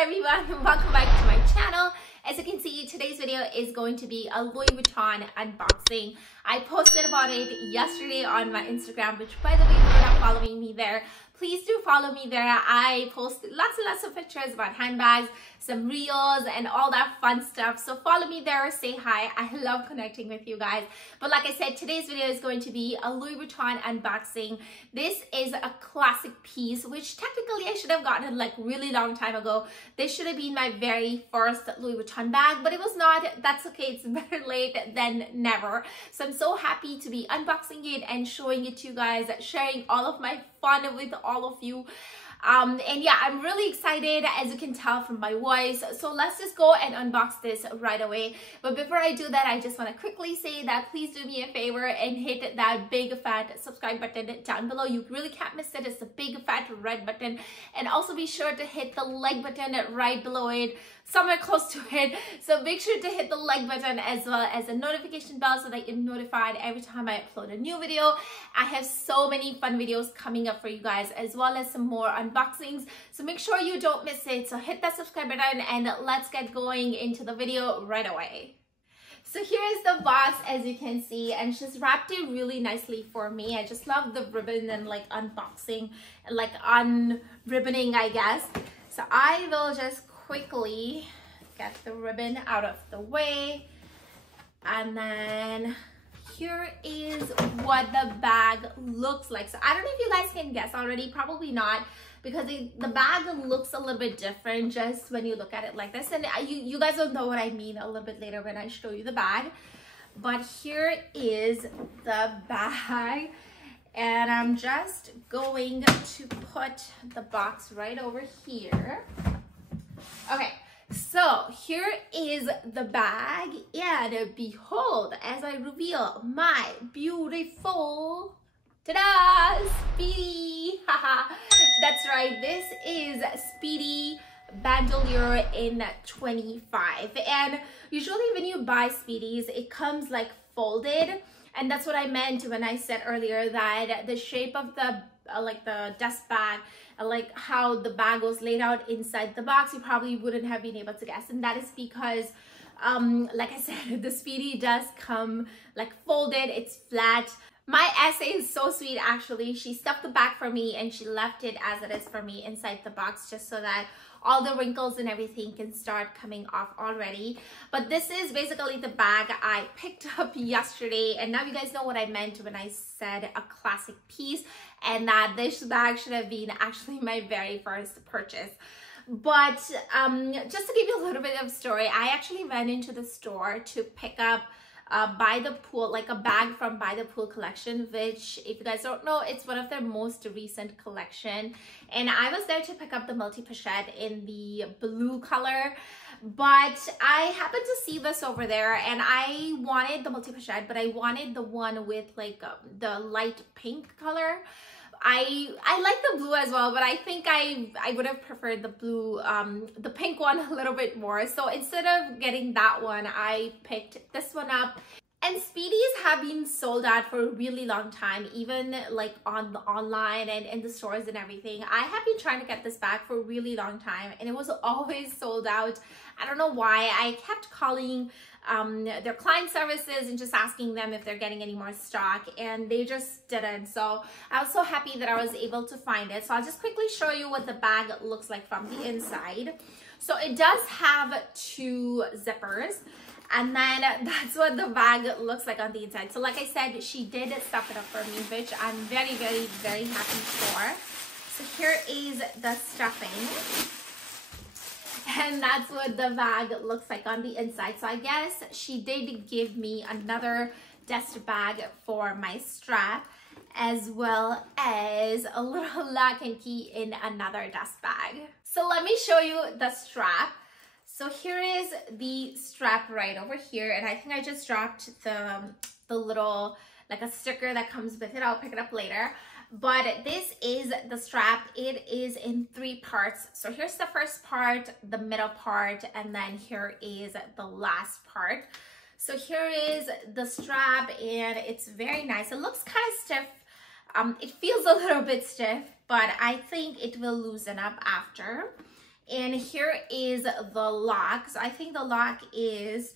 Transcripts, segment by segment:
everyone, welcome back to my channel. As you can see, today's video is going to be a Louis Vuitton unboxing. I posted about it yesterday on my Instagram, which by the way, if you're not following me there, please do follow me there. I post lots and lots of pictures about handbags, some reels and all that fun stuff. So follow me there, say hi. I love connecting with you guys. But like I said, today's video is going to be a Louis Vuitton unboxing. This is a classic piece, which technically I should have gotten like really long time ago. This should have been my very first Louis Vuitton bag, but it was not. That's okay. It's better late than never. So I'm so happy to be unboxing it and showing it to you guys, sharing all of my fun with all of you. And yeah, I'm really excited, as you can tell from my voice. So let's just go and unbox this right away. But before I do that, I just want to quickly say that please do me a favor and hit that big fat subscribe button down below. You really can't miss it. It's a big fat red button. And also be sure to hit the like button right below it, somewhere close to it. So make sure to hit the like button as well as the notification bell so that you're notified every time I upload a new video. I have so many fun videos coming up for you guys, as well as some more unboxings. So make sure you don't miss it. So hit that subscribe button and let's get going into the video right away. So here is the box, as you can see, and she's wrapped it really nicely for me. I just love the ribbon and like unboxing and like unribboning, I guess. So I will just quickly get the ribbon out of the way, and then here is what the bag looks like. So I don't know if you guys can guess already, probably not, because the bag looks a little bit different just when you look at it like this, and you guys will know what I mean a little bit later when I show you the bag. But here is the bag, and I'm just going to put the box right over here. Okay, so here is the bag, and behold, as I reveal my beautiful, ta-da, Speedy, haha, that's right, this is Speedy Bandoulière in 25, and usually when you buy Speedies, it comes like folded, and that's what I meant when I said earlier that the shape of the like the dust bag, like how the bag was laid out inside the box, you probably wouldn't have been able to guess, and that is because like I said, the Speedy does come like folded, it's flat. My essay is so sweet, actually. She stuffed the bag for me and she left it as it is for me inside the box, just so that all the wrinkles and everything can start coming off already. But this is basically the bag I picked up yesterday, and now you guys know what I meant when I said a classic piece, and that this bag should have been actually my very first purchase. But just to give you a little bit of story, I actually went into the store to pick up By the Pool, like a bag from By the Pool collection, which, if you guys don't know, it's one of their most recent collection. And I was there to pick up the multi pochette in the blue color, but I happened to see this over there, and I wanted the multi pochette, but I wanted the one with like the light pink color. I like the blue as well, but I think I would have preferred the blue, the pink one a little bit more. So instead of getting that one, I picked this one up. And Speedies have been sold out for a really long time, even like on the online and in the stores and everything. I have been trying to get this bag for a really long time, and it was always sold out. I don't know why. I kept calling their client services and just asking them if they're getting any more stock, and they just didn't. So I was so happy that I was able to find it. So I'll just quickly show you what the bag looks like from the inside. So it does have 2 zippers, and then that's what the bag looks like on the inside. So like I said, she did stuff it up for me, which I'm very, very, very happy for. So here is the stuffing, and that's what the bag looks like on the inside. So I guess she did give me another dust bag for my strap, as well as a little lock and key in another dust bag. So let me show you the strap. So here is the strap right over here, and I think I just dropped the little, like a sticker that comes with it. I'll pick it up later. But this is the strap. It is in 3 parts. So here's the first part, the middle part, and then here is the last part. So here is the strap, and it's very nice. It looks kind of stiff. It feels a little bit stiff, but I think it will loosen up after. And here is the lock. So I think the lock is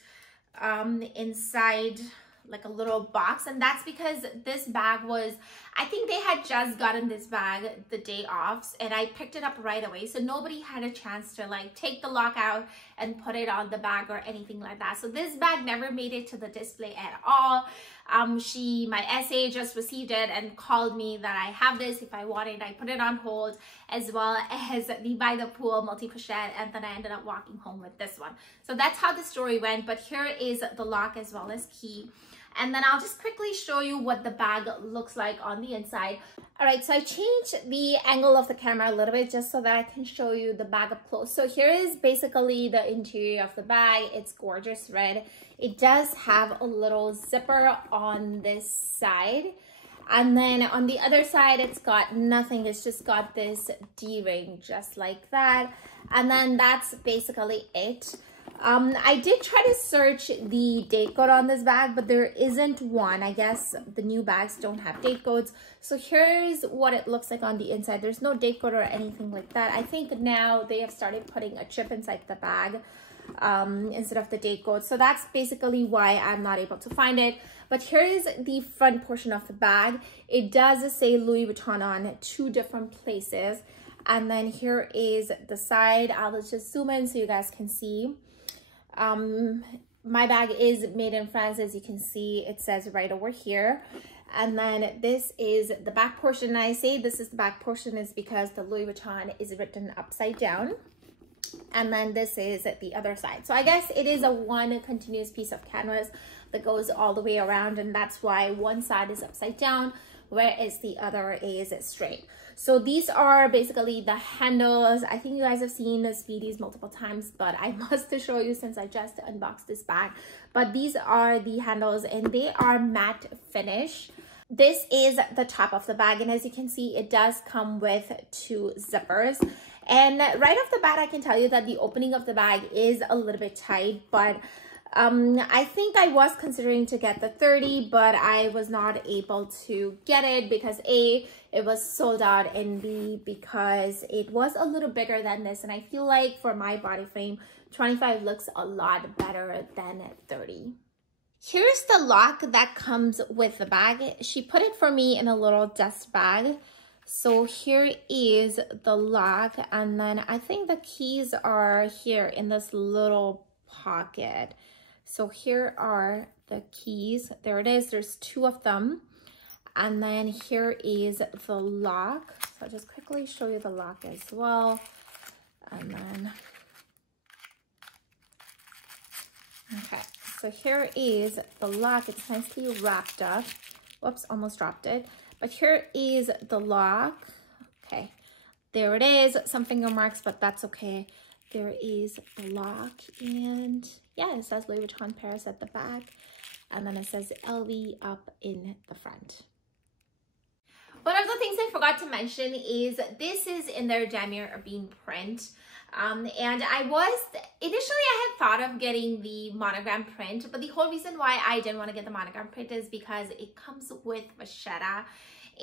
inside like a little box, and that's because this bag was, I think they had just gotten this bag the day off, and I picked it up right away, so nobody had a chance to like take the lock out and put it on the bag or anything like that. So this bag never made it to the display at all. My SA just received it and called me that I have this if I want it. I put it on hold, as well as the By the Pool multi-pochette, and then I ended up walking home with this one. So that's how the story went, but here is the lock as well as key. And then I'll just quickly show you what the bag looks like on the inside. All right, so I changed the angle of the camera a little bit just so that I can show you the bag up close. So here is basically the interior of the bag. It's gorgeous red. It does have a little zipper on this side. And then on the other side, it's got nothing. It's just got this D-ring just like that. And then that's basically it. I did try to search the date code on this bag, but there isn't one. I guess the new bags don't have date codes. So here's what it looks like on the inside. There's no date code or anything like that. I think now they have started putting a chip inside the bag instead of the date code. So that's basically why I'm not able to find it. But here is the front portion of the bag. It does say Louis Vuitton on 2 different places. And then here is the side. I'll just zoom in so you guys can see. My bag is made in France, as you can see. It says right over here. And then this is the back portion. And I say this is the back portion is because the Louis Vuitton is written upside down. And then this is the other side. So I guess it is a one continuous piece of canvas that goes all the way around, and that's why one side is upside down, whereas the other is straight. So these are basically the handles. I think you guys have seen the Speedies multiple times, but I must show you since I just unboxed this bag. But these are the handles, and they are matte finish. This is the top of the bag, and as you can see, it does come with 2 zippers. And right off the bat, I can tell you that the opening of the bag is a little bit tight, but I think I was considering to get the 30, but I was not able to get it because A, it was sold out, and B, because it was a little bigger than this. And I feel like for my body frame, 25 looks a lot better than 30. Here's the lock that comes with the bag. She put it for me in a little dust bag. So here is the lock, and then I think the keys are here in this little pocket. So here are the keys. There it is. There's 2 of them. And then here is the lock. So I'll just quickly show you the lock as well. And then, okay. So here is the lock. It's nicely wrapped up. Whoops, almost dropped it. But here is the lock. Okay, there it is. Some finger marks, but that's okay. There is the lock, and yeah, it says Louis Vuitton Paris at the back, and then it says LV up in the front. One of the things I forgot to mention is this is in their damier bean print. And initially I had thought of getting the monogram print, but the whole reason why I didn't want to get the monogram print is because it comes with Pochette.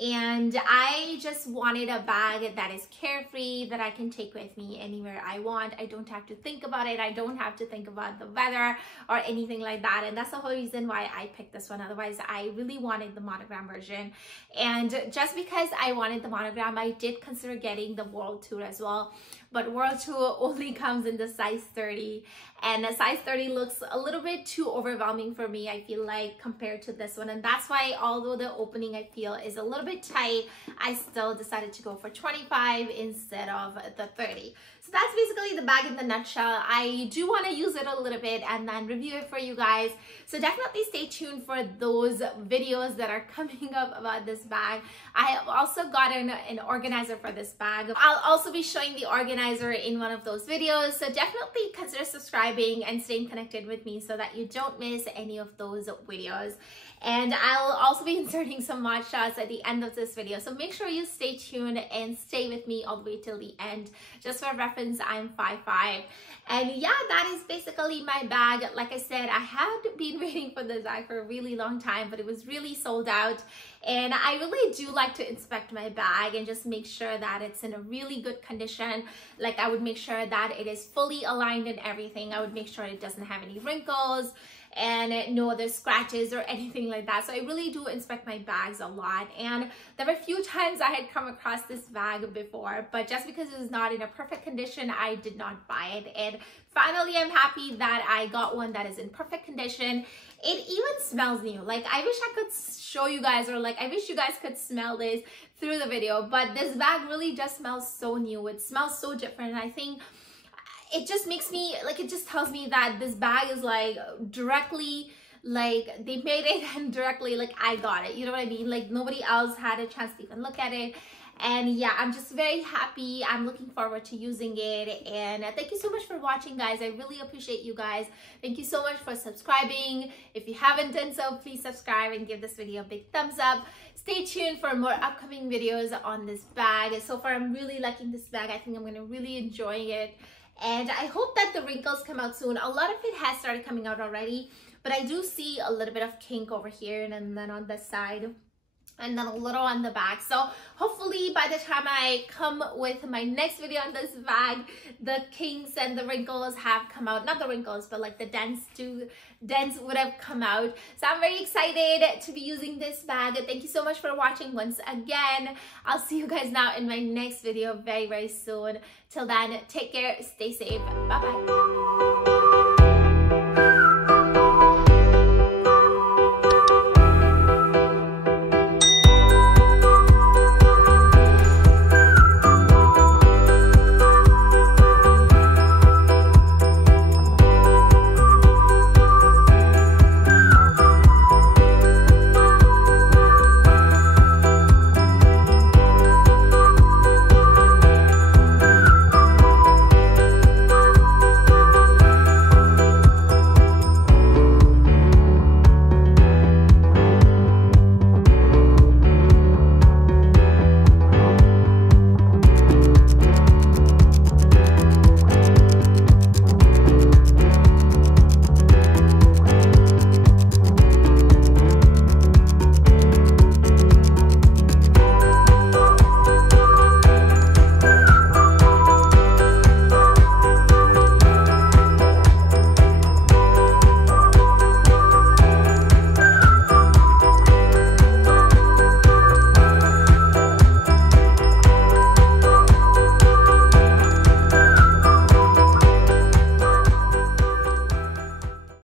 And I just wanted a bag that is carefree, that I can take with me anywhere I want. I don't have to think about it. I don't have to think about the weather or anything like that. And that's the whole reason why I picked this one. Otherwise, I really wanted the monogram version. And just because I wanted the monogram, I did consider getting the World Tour as well. But World Tour only comes in the size 30. And a size 30 looks a little bit too overwhelming for me, I feel like, compared to this one. And that's why, although the opening I feel is a little bit tight, I still decided to go for 25 instead of the 30. So that's basically the bag in the nutshell. I do want to use it a little bit and then review it for you guys. So definitely stay tuned for those videos that are coming up about this bag. I have also gotten an organizer for this bag. I'll also be showing the organizer in one of those videos. So definitely consider subscribing and staying connected with me so that you don't miss any of those videos. And I'll also be inserting some mod shots at the end of this video. So make sure you stay tuned and stay with me all the way till the end. Just for reference, I'm 5'5". And yeah, that is basically my bag. Like I said, I had been waiting for this bag for a really long time, but it was really sold out. And I really do like to inspect my bag and just make sure that it's in a really good condition. Like I would make sure that it is fully aligned and everything. I would make sure it doesn't have any wrinkles and no other scratches or anything like that. So I really do inspect my bags a lot. And there were a few times I had come across this bag before, but just because it was not in a perfect condition, I did not buy it. And finally, I'm happy that I got one that is in perfect condition. It even smells new. Like I wish I could show you guys, or like I wish you guys could smell this through the video, but this bag really just smells so new. It smells so different. I think it just makes me, like, it just tells me that this bag is like directly, like they made it and directly like I got it, you know what I mean? Like nobody else had a chance to even look at it. And yeah, I'm just very happy. I'm looking forward to using it. And thank you so much for watching, guys. I really appreciate you guys. Thank you so much for subscribing. If you haven't done so, please subscribe and give this video a big thumbs up. Stay tuned for more upcoming videos on this bag. So far, I'm really liking this bag. I think I'm gonna really enjoy it. And I hope that the wrinkles come out soon. A lot of it has started coming out already, but I do see a little bit of kink over here and then on this side, and then a little on the back. So hopefully by the time I come with my next video on this bag, the kinks and the wrinkles have come out. Not the wrinkles, but like the dents would have come out. So I'm very excited to be using this bag. Thank you so much for watching once again. I'll see you guys now in my next video very, very soon. Till then, take care, stay safe, bye-bye.